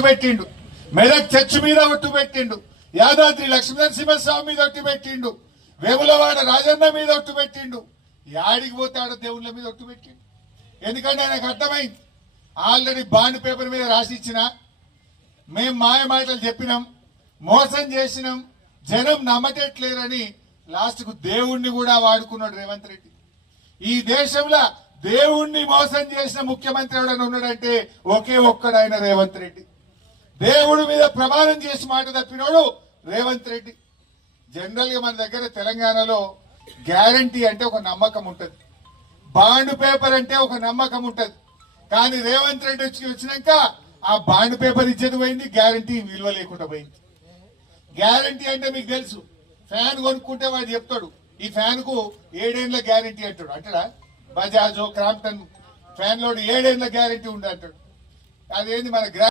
ఒట్టు పెట్టిండు, మెదక్ చర్చ్ మీద ఒట్టు పెట్టిండు, యాదాద్రి లక్ష్మీనరసింహస్వామి మీద ఒట్టు పెట్టిండు, వేములవాడ రాజన్న మీద ఒట్టు పెట్టిండు. యాడికి పోతాడో దేవుళ్ళ మీద ఒట్టు పెట్టిండు. ఎందుకంటే ఆయనకు అర్థమైంది, ఆల్రెడీ బాండ్ పేపర్ మీద రాసిచ్చిన, మేం మాయ మాటలు చెప్పినాం, మోసం చేసినాం, జనం నమ్మటట్లేరని లాస్ట్ కు దేవుణ్ణి కూడా వాడుకున్నాడు రేవంత్ రెడ్డి. ఈ దేశంలో దేవుణ్ణి మోసం చేసిన ముఖ్యమంత్రి ఎవడని ఉన్నాడంటే ఒకే ఒక్కడు ఆయన రేవంత్ రెడ్డి. దేవుడి మీద ప్రమాణం చేసి మాట తప్పినోడు రేవంత్ రెడ్డి. జనరల్ గా మన దగ్గర తెలంగాణలో గ్యారంటీ అంటే ఒక నమ్మకం ఉంటది, బాండ్ పేపర్ అంటే ఒక నమ్మకం ఉంటది. కానీ రేవంత్ రెడ్డి వచ్చినాక ఆ బాండ్ పేపర్ ఇచ్చేది పోయింది, గ్యారంటీ విలువ లేకుండా పోయింది. గ్యారంటీ అంటే మీకు తెలుసు, ఫ్యాన్ కొనుక్కుంటే వాడు చెప్తాడు ఈ ఫ్యాన్ కు 7 ఏళ్ల గ్యారంటీ అంటాడు. అంటాడా? బజాజ్ క్రాంప్టన్ ఫ్యాన్ లోడ్ 7 ఏళ్ల గ్యారంటీ ఉండే అంటాడు. అదేంది మన